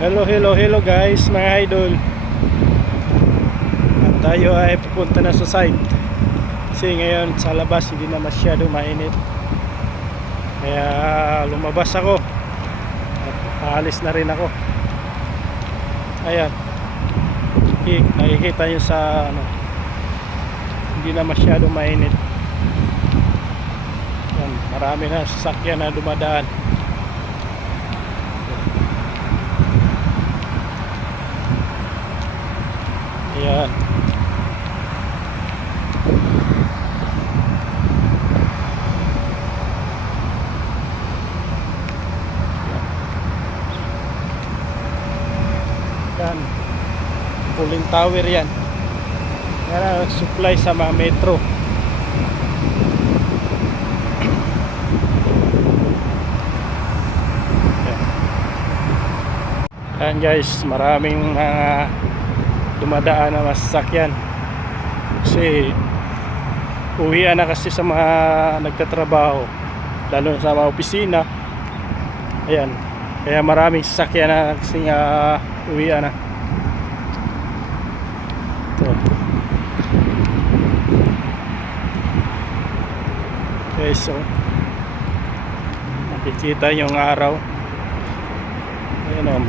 Hello guys, mga idol. At tayo ay pupunta na sa site. Kasi ngayon sa labas hindi na masyado mainit. Kaya lumabas ako. At aalis na rin ako. Ayan. Nakikita nyo sa hindi na masyado mainit. Ayan, marami na sasakyan na dumadaan. Ayan. Yan. Cooling tower yan. Yan ang supply sa mga metro. Yan guys, maraming dumadaan na masasakyan kasi uwian na kasi sa mga nagtatrabaho, lalo sa mga opisina. Ayan, kaya maraming sasakyan na kasi uwian na. Ito. Okay, so nakikita yung araw. Ayan o.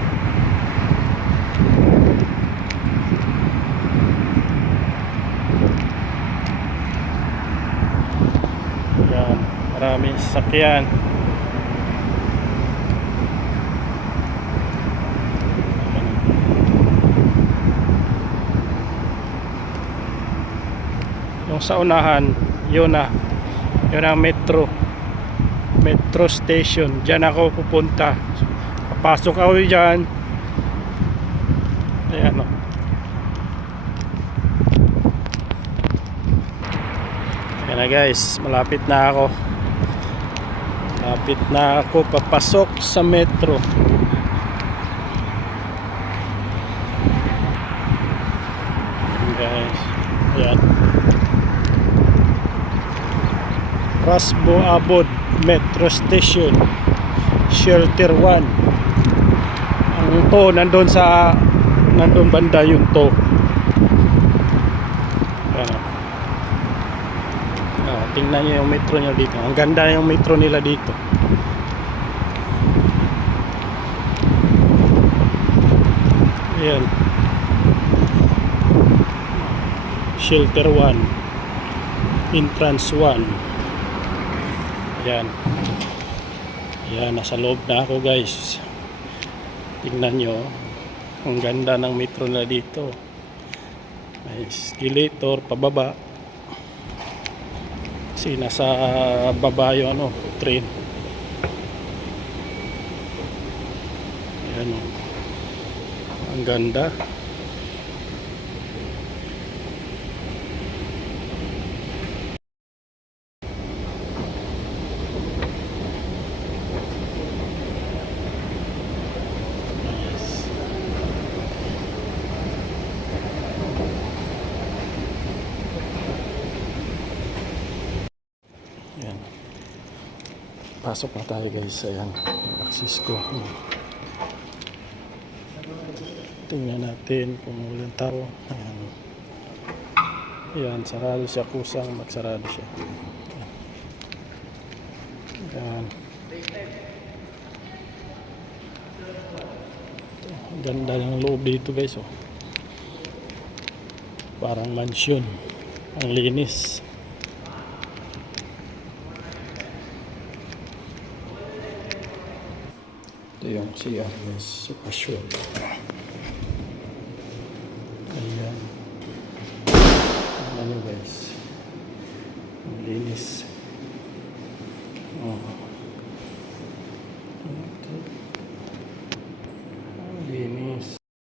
Yan, maraming sasakyan. Yung sa unahan, yun ang metro station. Diyan ako pupunta. Papasok ako dyan. Ayan o. Ayan na guys, malapit na ako papasok sa metro. Ayan guys, ayan, Rasbo Abod Metro Station, Shelter 1. Ang to nandun banda yung to. Ayan. Tingnan nyo yung metro nyo dito. Ang ganda yung metro nila dito. Ayan. Shelter 1, Entrance 1. Ayan. Ayan, nasa loob na ako guys. Tingnan nyo. Ang ganda ng metro nila dito. May escalator pababa. Kasi nasa baba yung train. Ayan o. Ang ganda. Ayan. Pasok na tayo guys. Ayan, access ko. Tingnan natin kung walang tao. Ayan. Ayan, sarado siya. Kusang magsarado siya. Ayan. Ganda ng loob dito guys. Oh. Parang mansion. Ang linis. Ito yung CR guys. Pasyon. Ayan. Ano guys. Ang linis. Oh.